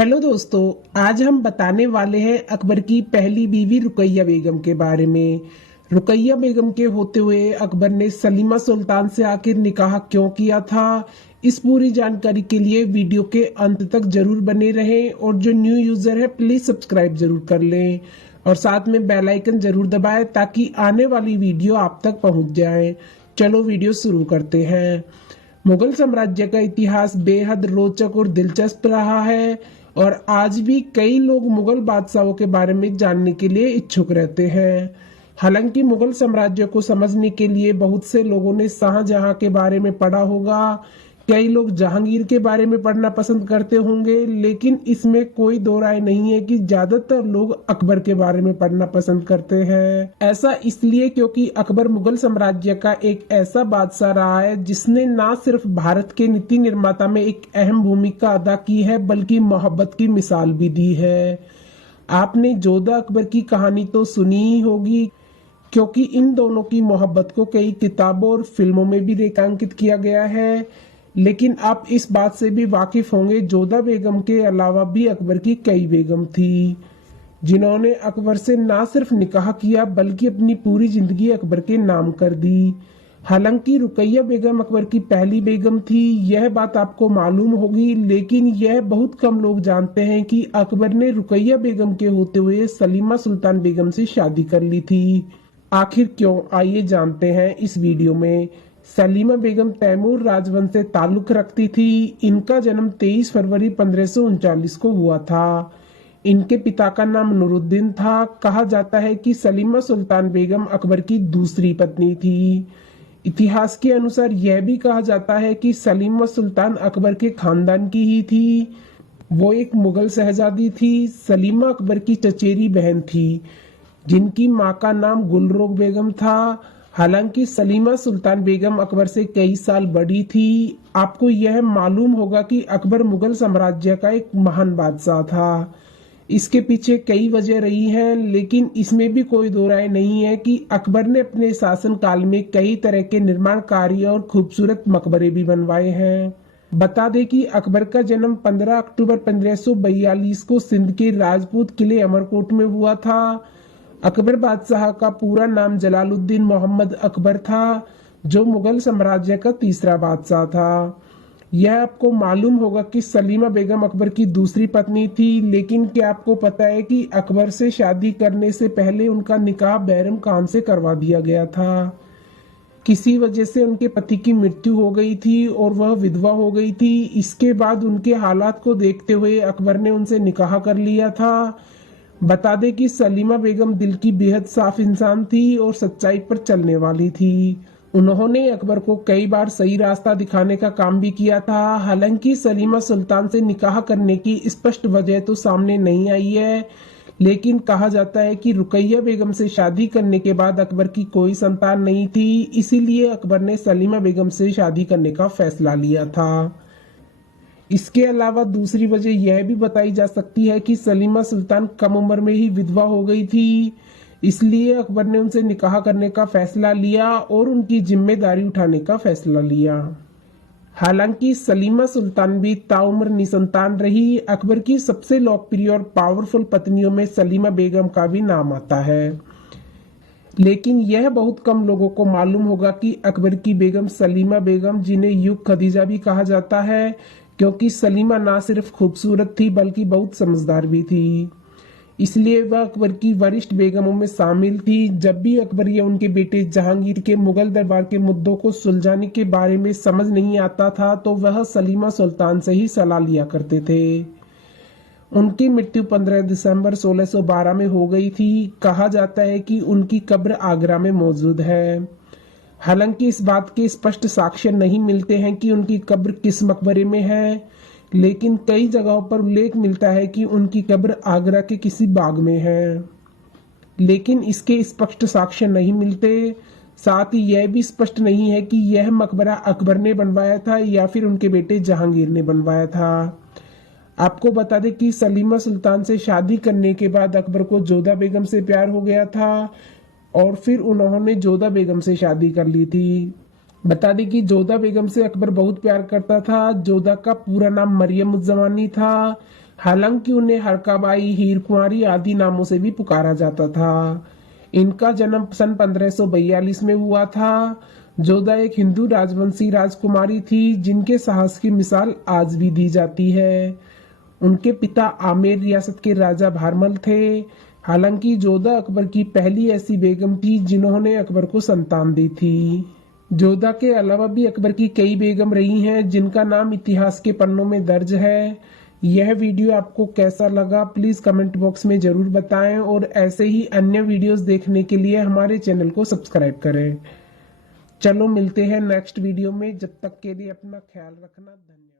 Hello दोस्तों, आज हम बताने वाले हैं अकबर की पहली बीवी रुकैया बेगम के बारे में। रुकैया बेगम के होते हुए अकबर ने सलीमा सुल्तान से आखिर निकाह क्यों किया था। इस पूरी जानकारी के लिए वीडियो के अंत तक जरूर बने रहें और जो न्यू यूजर है प्लीज सब्सक्राइब जरूर कर लें और साथ में बेल आइकन जरूर दबाएं ताकि आने वाली वीडियो आप तक पहुंच जाए। चलो वीडियो शुरू करते हैं। मुगल साम्राज्य का इतिहास बेहद रोचक और दिलचस्प रहा है और आज भी कई लोग मुगल बादशाहों के बारे में जानने के लिए इच्छुक रहते हैं। हालांकि मुगल साम्राज्य को समझने के लिए बहुत से लोगों ने शाहजहां के बारे में पढ़ा होगा, कई लोग जहांगीर के बारे में पढ़ना पसंद करते होंगे, लेकिन इसमें कोई दो राय नहीं है कि ज्यादातर लोग अकबर के बारे में पढ़ना पसंद करते हैं। ऐसा इसलिए क्योंकि अकबर मुगल साम्राज्य का एक ऐसा बादशाह रहा है जिसने न सिर्फ भारत के नीति निर्माता में एक अहम भूमिका अदा की है बल्कि मोहब्बत की मिसाल भी दी है। आपने जोधा अकबर की कहानी तो सुनी ही होगी, क्योंकि इन दोनों की मोहब्बत को कई किताबों और फिल्मों में भी रेखांकित किया गया है। लेकिन आप इस बात से भी वाकिफ होंगे, जोधा बेगम के अलावा भी अकबर की कई बेगम थी जिन्होंने अकबर से ना सिर्फ निकाह किया बल्कि अपनी पूरी जिंदगी अकबर के नाम कर दी। हालांकि रुकैया बेगम अकबर की पहली बेगम थी, यह बात आपको मालूम होगी, लेकिन यह बहुत कम लोग जानते हैं कि अकबर ने रुकैया बेगम के होते हुए सलीमा सुल्तान बेगम से शादी कर ली थी। आखिर क्यों, आइए जानते हैं इस वीडियो में। सलीमा बेगम तैमूर राजवंश से ताल्लुक रखती थी। इनका जन्म 23 फरवरी 1539 को हुआ था। इनके पिता का नाम नूरुद्दीन था। कहा जाता है कि सलीमा सुल्तान बेगम अकबर की दूसरी पत्नी थी। इतिहास के अनुसार यह भी कहा जाता है कि सलीमा सुल्तान अकबर के खानदान की ही थी। वो एक मुगल शहजादी थी। सलीमा अकबर की चचेरी बहन थी जिनकी माँ का नाम गुलरोग बेगम था। हालांकि सलीमा सुल्तान बेगम अकबर से कई साल बड़ी थी। आपको यह मालूम होगा कि अकबर मुगल साम्राज्य का एक महान बादशाह था। इसके पीछे कई वजह रही हैं, लेकिन इसमें भी कोई दो राय नहीं है कि अकबर ने अपने शासन काल में कई तरह के निर्माण कार्य और खूबसूरत मकबरे भी बनवाए हैं। बता दें कि अकबर का जन्म 15 अक्टूबर 1542 को सिंध के राजपूत किले अमरकोट में हुआ था। अकबर बादशाह का पूरा नाम जलालुद्दीन मोहम्मद अकबर था, जो मुगल साम्राज्य का तीसरा बादशाह था। यह आपको मालूम होगा कि सलीमा बेगम अकबर की दूसरी पत्नी थी, लेकिन क्या आपको पता है कि अकबर से शादी करने से पहले उनका निकाह बैरम खान से करवा दिया गया था। किसी वजह से उनके पति की मृत्यु हो गई थी और वह विधवा हो गई थी। इसके बाद उनके हालात को देखते हुए अकबर ने उनसे निकाह कर लिया था। बता दें कि सलीमा बेगम दिल की बेहद साफ इंसान थी और सच्चाई पर चलने वाली थी। उन्होंने अकबर को कई बार सही रास्ता दिखाने का काम भी किया था। हालांकि सलीमा सुल्तान से निकाह करने की स्पष्ट वजह तो सामने नहीं आई है, लेकिन कहा जाता है कि रुकैया बेगम से शादी करने के बाद अकबर की कोई संतान नहीं थी, इसीलिए अकबर ने सलीमा बेगम से शादी करने का फैसला लिया था। इसके अलावा दूसरी वजह यह भी बताई जा सकती है कि सलीमा सुल्तान कम उम्र में ही विधवा हो गई थी, इसलिए अकबर ने उनसे निकाह करने का फैसला लिया और उनकी जिम्मेदारी उठाने का फैसला लिया। हालांकि सलीमा सुल्तान भी ताउम्र निसंतान रही। अकबर की सबसे लोकप्रिय और पावरफुल पत्नियों में सलीमा बेगम का भी नाम आता है, लेकिन यह बहुत कम लोगों को मालूम होगा कि अकबर की बेगम सलीमा बेगम, जिन्हें युग खदीजा भी कहा जाता है, क्योंकि सलीमा ना सिर्फ खूबसूरत थी बल्कि बहुत समझदार भी थी, इसलिए वह अकबर की वरिष्ठ बेगमों में शामिल थी। जब भी अकबर या उनके बेटे जहांगीर के मुगल दरबार के मुद्दों को सुलझाने के बारे में समझ नहीं आता था तो वह सलीमा सुल्तान से ही सलाह लिया करते थे। उनकी मृत्यु 15 दिसंबर 1612 में हो गई थी। कहा जाता है कि उनकी कब्र आगरा में मौजूद है। हालांकि इस बात के स्पष्ट साक्ष्य नहीं मिलते हैं कि उनकी कब्र किस मकबरे में है, लेकिन कई जगहों पर उल्लेख मिलता है कि उनकी कब्र आगरा के किसी बाग में है, लेकिन इसके स्पष्ट साक्ष्य नहीं मिलते। साथ ही यह भी स्पष्ट नहीं है कि यह मकबरा अकबर ने बनवाया था या फिर उनके बेटे जहांगीर ने बनवाया था। आपको बता दें कि सलीमा सुल्तान से शादी करने के बाद अकबर को जोधा बेगम से प्यार हो गया था और फिर उन्होंने जोधा बेगम से शादी कर ली थी। बता दें कि जोधा बेगम से अकबर बहुत प्यार करता था। जोधा का पूरा नाम मरियम उज़ ज़मानी था। हालांकि उन्हें हरकाबाई, हीर कुंवारी आदि नामों से भी पुकारा जाता था। इनका जन्म सन 1542 में हुआ था। जोधा एक हिंदू राजवंशी राजकुमारी थी जिनके साहस की मिसाल आज भी दी जाती है। उनके पिता आमेर रियासत के राजा भारमल थे। हालांकि जोधा अकबर की पहली ऐसी बेगम थी जिन्होंने अकबर को संतान दी थी। जोधा के अलावा भी अकबर की कई बेगम रही हैं जिनका नाम इतिहास के पन्नों में दर्ज है। यह वीडियो आपको कैसा लगा प्लीज कमेंट बॉक्स में जरूर बताएं और ऐसे ही अन्य वीडियोस देखने के लिए हमारे चैनल को सब्सक्राइब करें। चलो मिलते हैं नेक्स्ट वीडियो में, जब तक के लिए अपना ख्याल रखना। धन्यवाद।